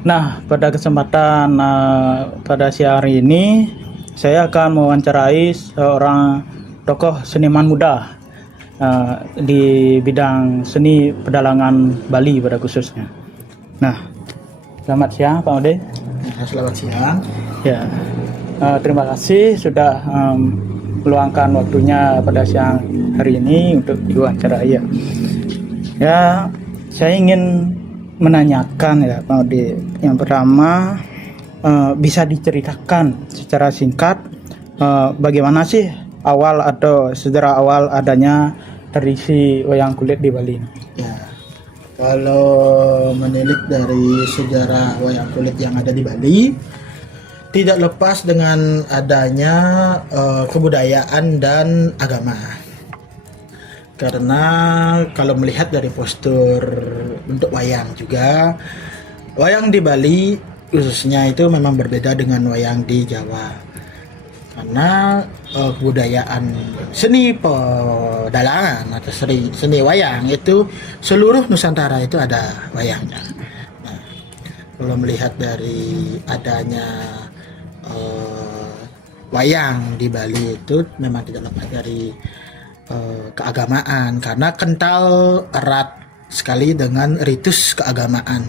Nah, pada kesempatan pada siang hari ini, saya akan mewawancarai seorang tokoh seniman muda di bidang seni pedalangan Bali pada khususnya. Nah, selamat siang Pak Ode. Selamat siang. Ya, terima kasih sudah meluangkan waktunya pada siang hari ini untuk diwawancarai ya. Ya, saya ingin menanyakan ya Pak Ode. Yang pertama, bisa diceritakan secara singkat bagaimana sih awal atau sejarah awal adanya tradisi wayang kulit di Bali? Ya, kalau menilik dari sejarah wayang kulit yang ada di Bali, tidak lepas dengan adanya kebudayaan dan agama. Karena kalau melihat dari postur bentuk wayang juga, wayang di Bali khususnya itu memang berbeda dengan wayang di Jawa. Karena kebudayaan seni pedalangan atau seni wayang itu seluruh Nusantara itu ada wayangnya. Nah, kalau melihat dari adanya wayang di Bali itu memang tidak lepas dari keagamaan karena kental erat sekali dengan ritus keagamaan,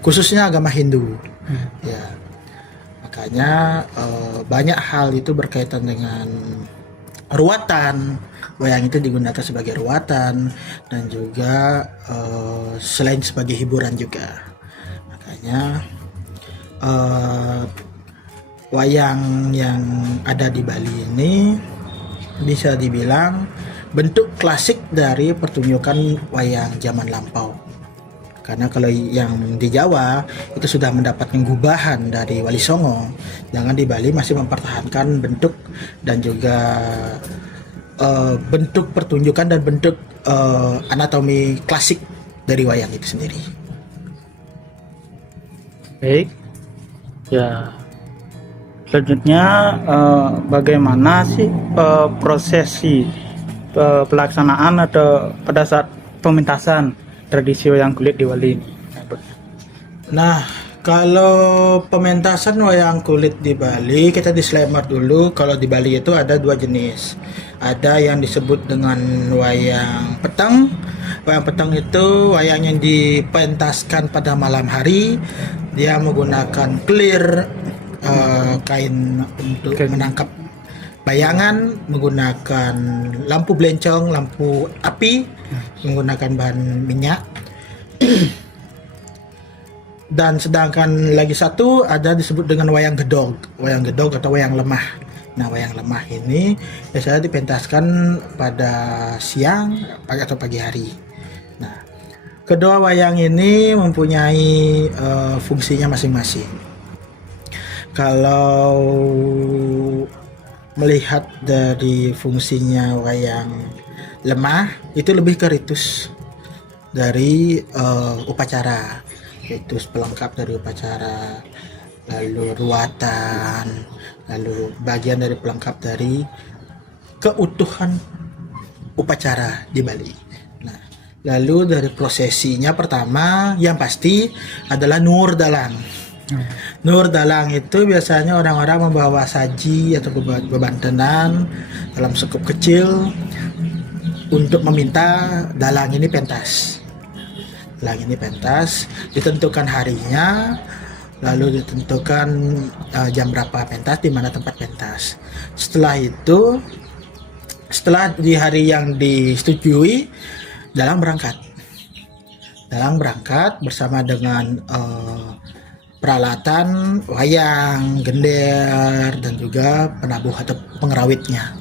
khususnya agama Hindu. Ya, makanya banyak hal itu berkaitan dengan ruatan. Wayang itu digunakan sebagai ruatan dan juga selain sebagai hiburan juga. Makanya wayang yang ada di Bali ini bisa dibilang bentuk klasik dari pertunjukan wayang zaman lampau. Karena kalau yang di Jawa itu sudah mendapatkan gubahan dari Wali Songo, jangan di Bali masih mempertahankan bentuk dan juga bentuk pertunjukan dan bentuk anatomi klasik dari wayang itu sendiri. Baik, ya. Selanjutnya, bagaimana sih prosesi pelaksanaan atau pada saat pementasan tradisi wayang kulit di Bali ini? Nah, kalau pementasan wayang kulit di Bali, kita disclaimer dulu. Kalau di Bali itu ada dua jenis. Ada yang disebut dengan wayang petang. Wayang petang itu wayang yang dipentaskan pada malam hari. Dia menggunakan clear kain untuk menangkap bayangan, menggunakan lampu blencong, lampu api, menggunakan bahan minyak. Dan sedangkan lagi satu ada disebut dengan wayang gedog atau wayang lemah. Nah, wayang lemah ini biasanya dipentaskan pada siang atau pagi hari. Nah, kedua wayang ini mempunyai fungsinya masing-masing. Kalau melihat dari fungsinya wayang lemah itu lebih ke ritus dari upacara, ritus pelengkap dari upacara, lalu ruatan, lalu bagian dari pelengkap dari keutuhan upacara di Bali. Nah, lalu dari prosesinya pertama yang pasti adalah nur dalang. Nur dalang itu biasanya orang-orang membawa saji atau beban tenan dalam sekup kecil untuk meminta dalang ini pentas. Dalang ini pentas, ditentukan harinya, lalu ditentukan jam berapa pentas, di mana tempat pentas. Setelah itu, setelah di hari yang disetujui, dalang berangkat. Dalang berangkat bersama dengan peralatan wayang, gender, dan juga penabuh atau pengerawitnya.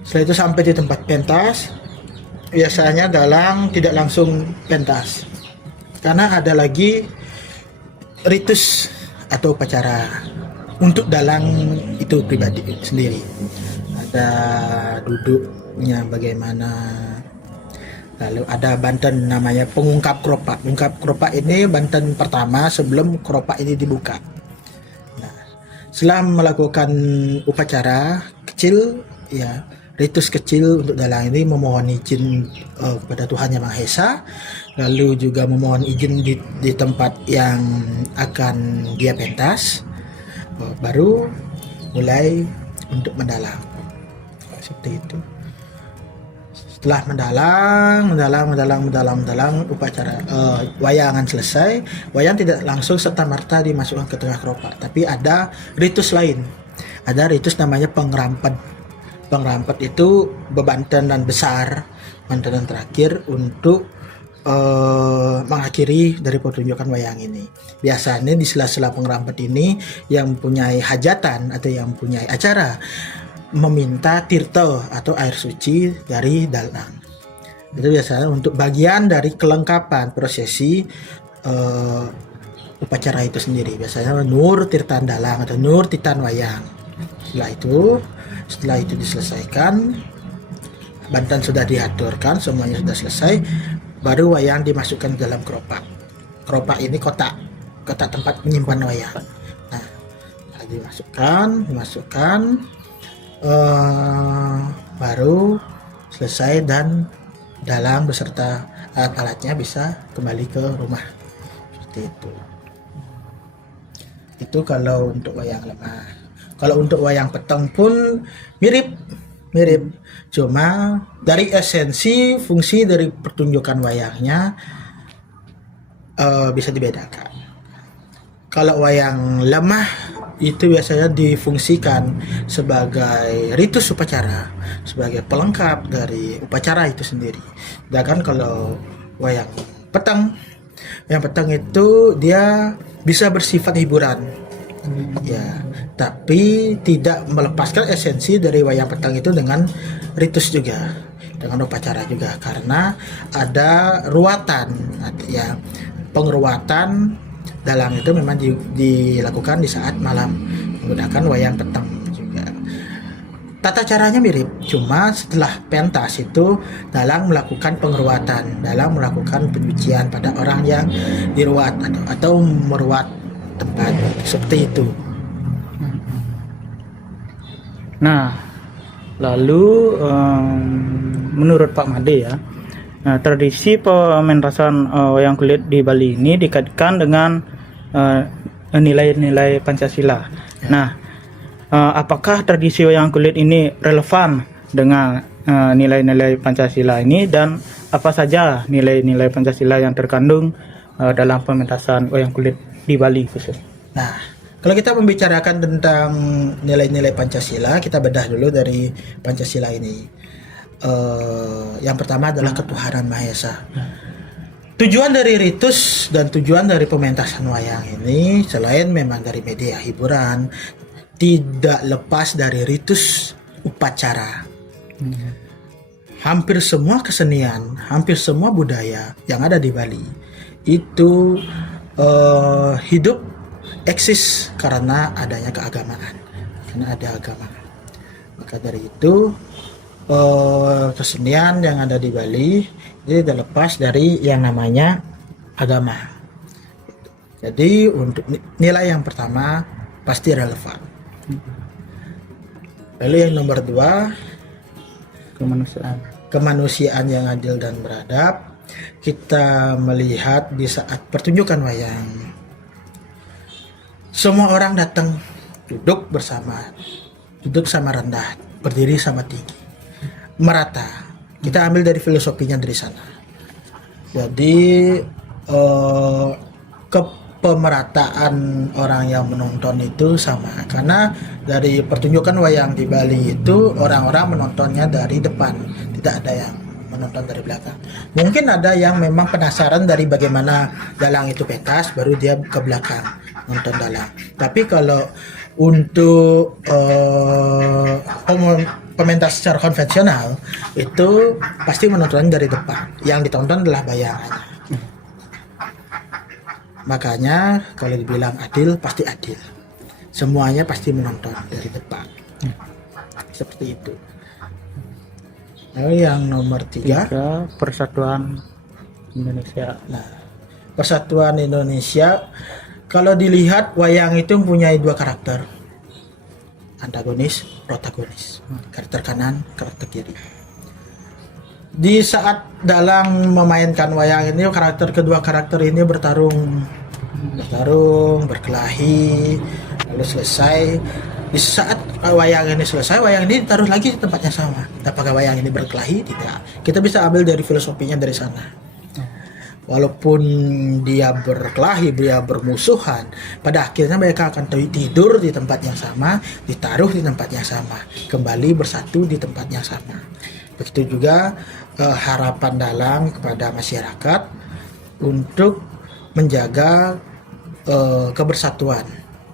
Setelah itu sampai di tempat pentas, biasanya dalang tidak langsung pentas, karena ada lagi ritus atau upacara untuk dalang itu pribadi sendiri. Ada duduknya bagaimana, lalu ada banten namanya pengungkap keropak. Pengungkap keropak ini banten pertama sebelum keropak ini dibuka. Nah, setelah melakukan upacara kecil, ya ritus kecil untuk dalang ini memohon izin kepada Tuhan Yang Maha Esa, lalu juga memohon izin di tempat yang akan dia pentas, baru mulai untuk mendalang seperti itu. Setelah mendalang upacara wayangan selesai, wayang tidak langsung serta-merta dimasukkan ke tengah keropak, tapi ada ritus lain. Ada ritus namanya pengrampet. Pengrampet itu bebantenan besar, bantenan terakhir untuk mengakhiri dari pertunjukan wayang ini. Biasanya di sela-sela pengrampet ini yang mempunyai hajatan atau yang mempunyai acara meminta tirta atau air suci dari dalang. Itu biasanya untuk bagian dari kelengkapan prosesi upacara itu sendiri. Biasanya nur tirtan dalang atau nur titan wayang. Setelah itu diselesaikan, bantan sudah diaturkan, semuanya sudah selesai, baru wayang dimasukkan ke dalam keropak. Keropak ini kotak tempat menyimpan wayang. Nah, dimasukkan, baru selesai dan dalang beserta alat-alatnya bisa kembali ke rumah. Seperti itu. Itu kalau untuk wayang lemah. Kalau untuk wayang peteng pun mirip, cuma dari esensi fungsi dari pertunjukan wayangnya bisa dibedakan. Kalau wayang lemah itu biasanya difungsikan sebagai ritus upacara, sebagai pelengkap dari upacara itu sendiri. Sedangkan kalau wayang peteng itu dia bisa bersifat hiburan. Ya, tapi tidak melepaskan esensi dari wayang petang itu dengan ritus juga, dengan upacara juga, karena ada ruatan, ya, pengeruatan dalang itu memang dilakukan di saat malam menggunakan wayang petang juga. Tata caranya mirip, cuma setelah pentas itu dalang melakukan pengeruatan, dalang melakukan pencucian pada orang yang diruat atau meruat tempat seperti itu. Nah, lalu menurut Pak Made ya, tradisi pementasan wayang kulit di Bali ini dikaitkan dengan nilai-nilai Pancasila. Ya. Nah, apakah tradisi wayang kulit ini relevan dengan nilai-nilai Pancasila ini, dan apa saja nilai-nilai Pancasila yang terkandung dalam pementasan wayang kulit di Bali khusus? Nah, kalau kita membicarakan tentang nilai-nilai Pancasila, kita bedah dulu dari Pancasila ini. Yang pertama adalah ketuhanan Maha Esa. Tujuan dari ritus dan tujuan dari pementasan wayang ini, selain memang dari media hiburan, tidak lepas dari ritus upacara. Hampir semua kesenian, hampir semua budaya yang ada di Bali itu hidup eksis karena adanya keagamaan, karena ada agama. Maka dari itu kesenian yang ada di Bali ini tidak lepas dari yang namanya agama. Jadi untuk nilai yang pertama pasti relevan. Lalu yang nomor 2, kemanusiaan yang adil dan beradab. Kita melihat di saat pertunjukan wayang, semua orang datang duduk sama rendah, berdiri sama tinggi, merata. Kita ambil dari filosofinya dari sana. Jadi kepemerataan orang yang menonton itu sama, karena dari pertunjukan wayang di Bali itu orang-orang menontonnya dari depan, tidak ada yang menonton dari belakang. Mungkin ada yang memang penasaran dari bagaimana dalang itu pentas, baru dia ke belakang nonton dalang. Tapi kalau untuk pementas secara konvensional itu pasti menonton dari depan, yang ditonton adalah bayangannya. Makanya kalau dibilang adil, pasti adil, semuanya pasti menonton dari depan, seperti itu. Lalu yang nomor 3, Persatuan Indonesia. Nah, Persatuan Indonesia, kalau dilihat wayang itu mempunyai 2 karakter. antagonis, protagonis, karakter kanan, karakter kiri. Di saat dalam memainkan wayang ini, kedua karakter ini bertarung, berkelahi, lalu selesai. Di saat wayang ini selesai, wayang ini ditaruh lagi di tempatnya sama. Apakah wayang ini berkelahi? Tidak. Kita bisa ambil dari filosofinya dari sana. Walaupun dia berkelahi, dia bermusuhan, pada akhirnya mereka akan tidur di tempat yang sama, ditaruh di tempat yang sama, kembali bersatu di tempat yang sama. Begitu juga harapan dalang kepada masyarakat untuk menjaga kebersatuan,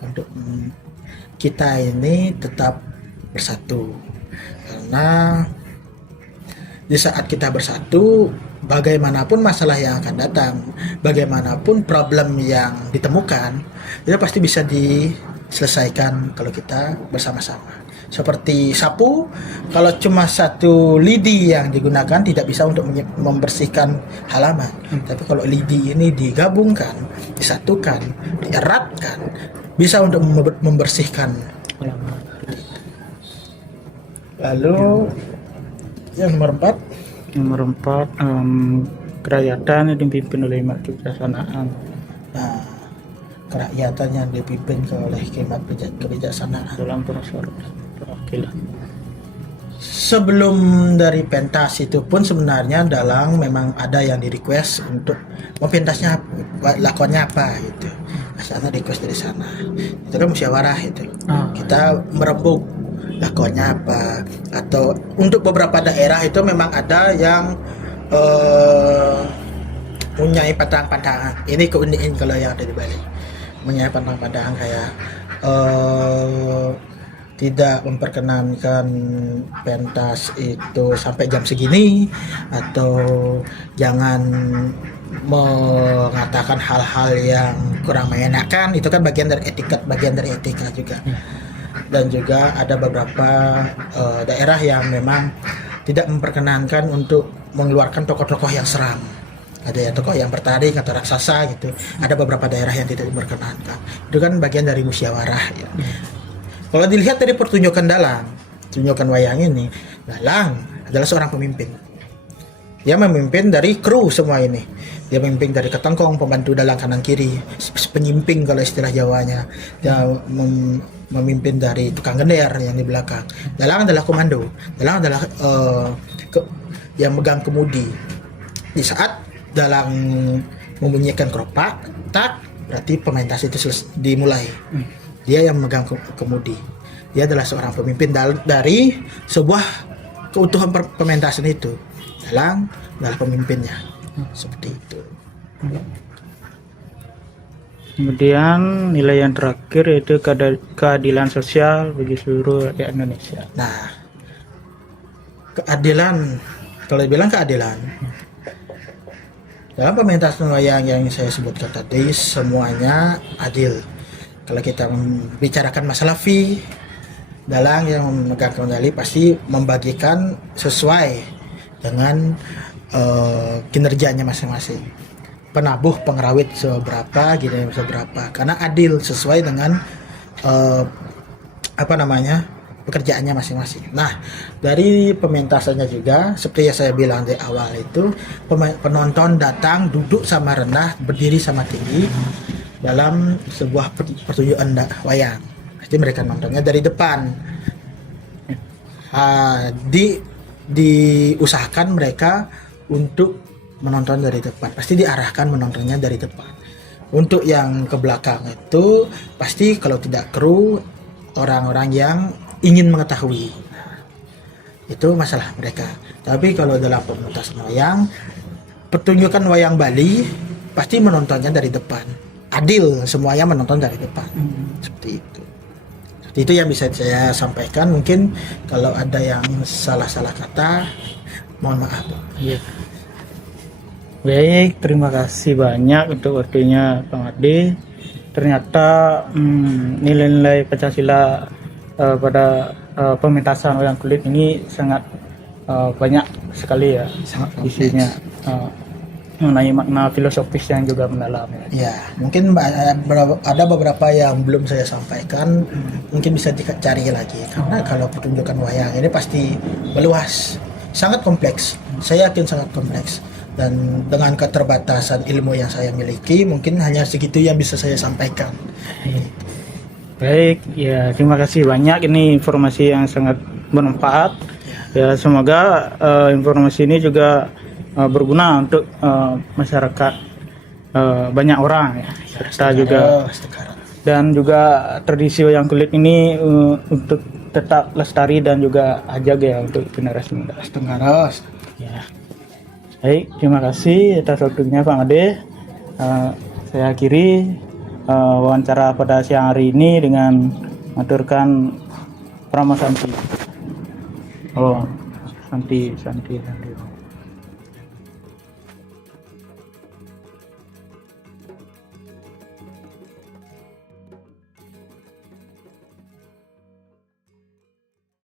untuk kita ini tetap bersatu, karena di saat kita bersatu, bagaimanapun masalah yang akan datang, bagaimanapun problem yang ditemukan, itu pasti bisa diselesaikan kalau kita bersama-sama. Seperti sapu, kalau cuma satu lidi yang digunakan tidak bisa untuk membersihkan halaman. Tapi kalau lidi ini digabungkan, disatukan, dieratkan, bisa untuk membersihkan halaman. Lalu yang nomor 4, kerakyatan yang dipimpin oleh Hikmat Kebijaksanaan. nah, kerakyatan yang dipimpin oleh Hikmat Kebijaksanaan Dalam perwakilan. Sebelum dari pentas itu pun sebenarnya dalang memang ada yang di request untuk mau pentasnya lakonnya apa gitu. Asalnya request dari sana. Itu kan musyawarah itu. Kita merembuk lakonnya apa, atau untuk beberapa daerah itu memang ada yang punya pantangan. Ini keunikan kalau yang ada di Bali. Punya pantangan kayak tidak memperkenankan pentas itu sampai jam segini, atau jangan mengatakan hal-hal yang kurang mengenakan. Itu kan bagian dari etika juga. Dan juga ada beberapa daerah yang memang tidak memperkenankan untuk mengeluarkan tokoh-tokoh yang seram. Ada ya tokoh yang bertaring atau raksasa gitu. Ada beberapa daerah yang tidak diperkenankan. Itu kan bagian dari musyawarah ya. Kalau dilihat dari pertunjukan wayang ini, dalang adalah seorang pemimpin. Dia memimpin dari kru semua ini. Dia memimpin dari ketengkong, pembantu dalang kanan kiri, penyimping kalau istilah Jawanya. Dia memimpin dari tukang gender yang di belakang. Dalang adalah komando. Dalang adalah yang megang kemudi. Di saat dalang membunyikan keropak, tak, berarti pementasan itu dimulai. Dia yang memegang kemudi. Dia adalah seorang pemimpin dari sebuah keutuhan pementasan itu. Dalang adalah pemimpinnya. Seperti itu. Kemudian nilai yang terakhir yaitu keadilan sosial bagi seluruh rakyat Indonesia. Nah, keadilan, kalau dibilang keadilan, dalam pementasan wayang yang saya sebutkan tadi semuanya adil. Kalau kita membicarakan masalah fee, dalang yang memegang kendali pasti membagikan sesuai dengan kinerjanya masing-masing. Penabuh pengrawit seberapa, gini seberapa, karena adil sesuai dengan pekerjaannya masing-masing. Nah, dari pementasannya juga seperti yang saya bilang di awal itu, penonton datang duduk sama rendah, berdiri sama tinggi dalam sebuah pertunjukan wayang. Pasti mereka nontonnya dari depan. Diusahakan mereka untuk menonton dari depan. Pasti diarahkan menontonnya dari depan. Untuk yang ke belakang itu pasti kalau tidak kru, orang-orang yang ingin mengetahui. Itu masalah mereka. Tapi kalau dalam pementasan wayang, pertunjukan wayang Bali pasti menontonnya dari depan. Adil, semuanya menonton dari depan. Seperti itu. Seperti itu yang bisa saya sampaikan. Mungkin kalau ada yang salah-salah kata, mohon maaf. Iya. Baik, terima kasih banyak untuk waktunya Bang Ade. Ternyata nilai-nilai Pancasila pada pementasan wayang kulit ini sangat banyak sekali ya, Sangat isinya. mengenai makna filosofis yang juga mendalam. Ya, mungkin ada beberapa yang belum saya sampaikan, mungkin bisa dicari lagi. Karena kalau pertunjukan wayang ini pasti meluas, sangat kompleks. Saya yakin sangat kompleks. Dan dengan keterbatasan ilmu yang saya miliki, mungkin hanya segitu yang bisa saya sampaikan. Baik, ya terima kasih banyak. Ini informasi yang sangat bermanfaat. Ya, semoga informasi ini juga berguna untuk masyarakat, banyak orang ya, serta juga dan juga tradisi wayang kulit ini untuk tetap lestari dan juga jaga ya untuk generasi muda. Ya. Baik, terima kasih atas waktunya Pak Ade. Saya akhiri wawancara pada siang hari ini dengan mengaturkan Prama Santi. Oh, Santi.